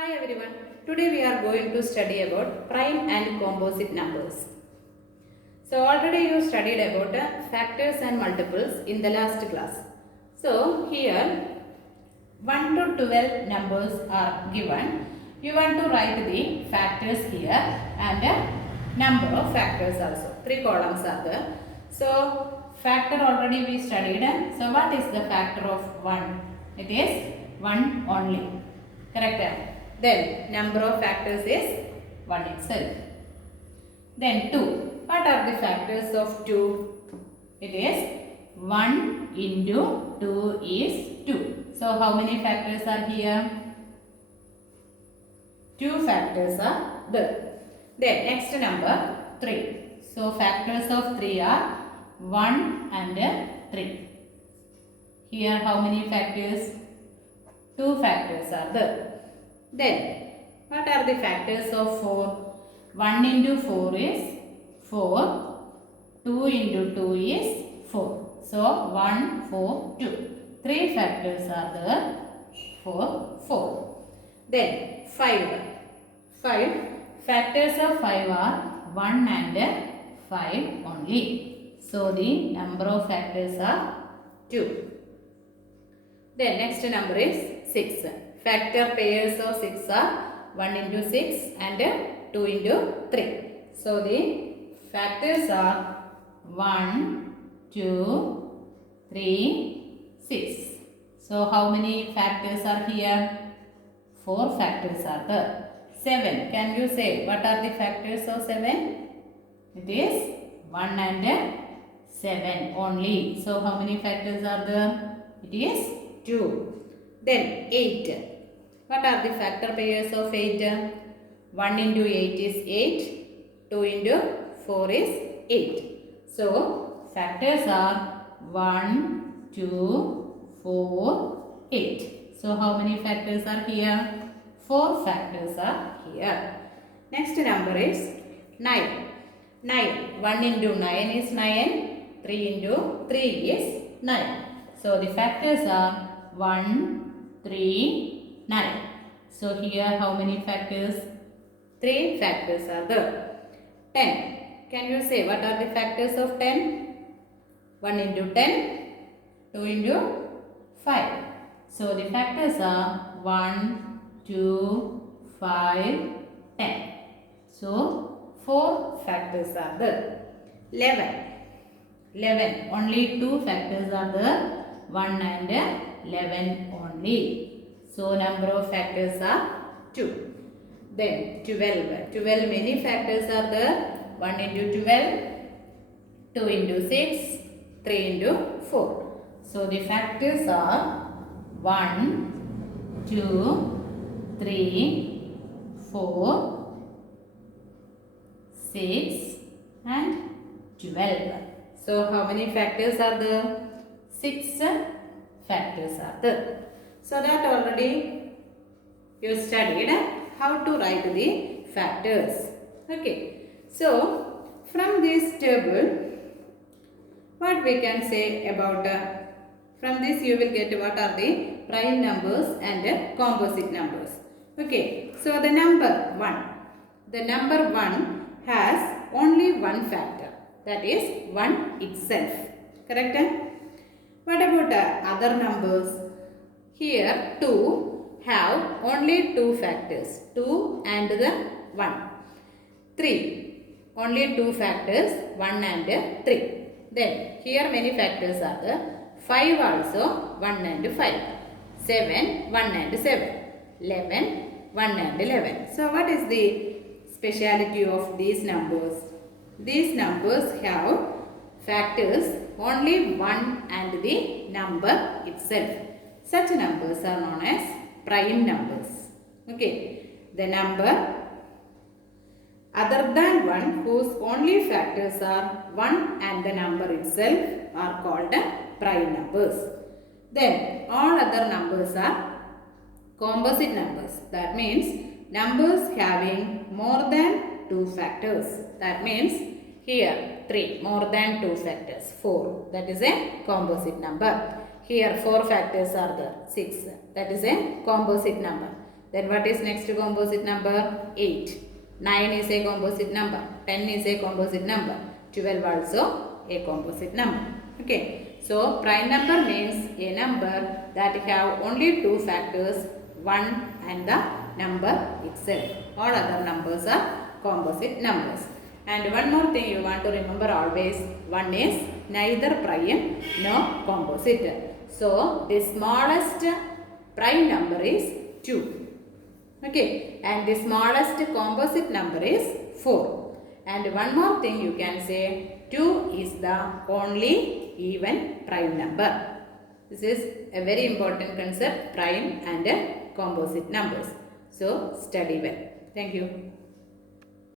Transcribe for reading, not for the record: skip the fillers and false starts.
Hi everyone. Today we are going to study about prime and composite numbers. So already you studied about factors and multiples in the last class. So here 1 to 12 numbers are given. You want to write the factors here and number of factors also. 3 columns are there. So factor already we studied. So what is the factor of 1? It is 1 only. Correct? Then number of factors is 1 itself. Then 2. What are the factors of 2? It is 1 into 2 is 2. So how many factors are here? 2 factors are there. Then next number 3. So factors of 3 are 1 and 3. Here how many factors? 2 factors are there. Then, what are the factors of 4? 1 into 4 is 4. 2 into 2 is 4. So, 1, 4, 2. 3 factors are there for 4. Then, 5. 5. Factors of 5 are 1 and 5 only. So, the number of factors are 2. Then, next number is 6. Factor pairs of 6 are 1 into 6 and 2 into 3. So, the factors are 1, 2, 3, 6. So, how many factors are here? 4 factors are there. 7. Can you say what are the factors of 7? It is 1 and 7 only. So, how many factors are there? It is 2. Then 8. What are the factor pairs of 8? 1 into 8 is 8. 2 into 4 is 8. So, factors are 1, 2, 4, 8. So, how many factors are here? 4 factors are here. Next number is 9. 9. 1 into 9 is 9. 3 into 3 is 9. So, the factors are 1, 3, 9. So, here how many factors? 3 factors are there. 10. Can you say what are the factors of 10? 1 into 10, 2 into 5. So, the factors are 1, 2, 5, 10. So, 4 factors are there. 11. 11. Only 2 factors are there. 1 and 11 only. So, number of factors are 2. Then 12. 12 many factors are there. 1 into 12, 2 into 6, 3 into 4. So, the factors are 1, 2, 3, 4, 6 and 12. So, how many factors are there? 6 factors are there. So, that already you studied how to write the factors. Okay. So, from this table, what we can say about, from this you will get what are the prime numbers and composite numbers. Okay. So, the number 1. The number 1 has only one factor, that is 1 itself. Correct? What about other numbers? Here 2 have only 2 factors, 2 and the 1. 3, only 2 factors, 1 and 3. Then here many factors are there. 5 also, 1 and 5. 7, 1 and 7. 11, 1 and 11. So what is the speciality of these numbers? These numbers have factors only 1 and the number itself. Such numbers are known as prime numbers. Okay. The number other than 1 whose only factors are 1 and the number itself are called prime numbers. Then all other numbers are composite numbers. That means numbers having more than 2 factors. That means here 3 more than 2 factors, 4, that is a composite number. Here 4 factors are there, 6, that is a composite number. Then what is next composite number? 8. 9 is a composite number. 10 is a composite number. 12 also a composite number. Okay. So prime number means a number that have only two factors, 1 and the number itself. All other numbers are composite numbers. And one more thing you want to remember always, one is neither prime nor composite. So the smallest prime number is 2. Okay, and the smallest composite number is 4. And one more thing you can say, 2 is the only even prime number. This is a very important concept, prime and composite numbers. So study well. Thank you.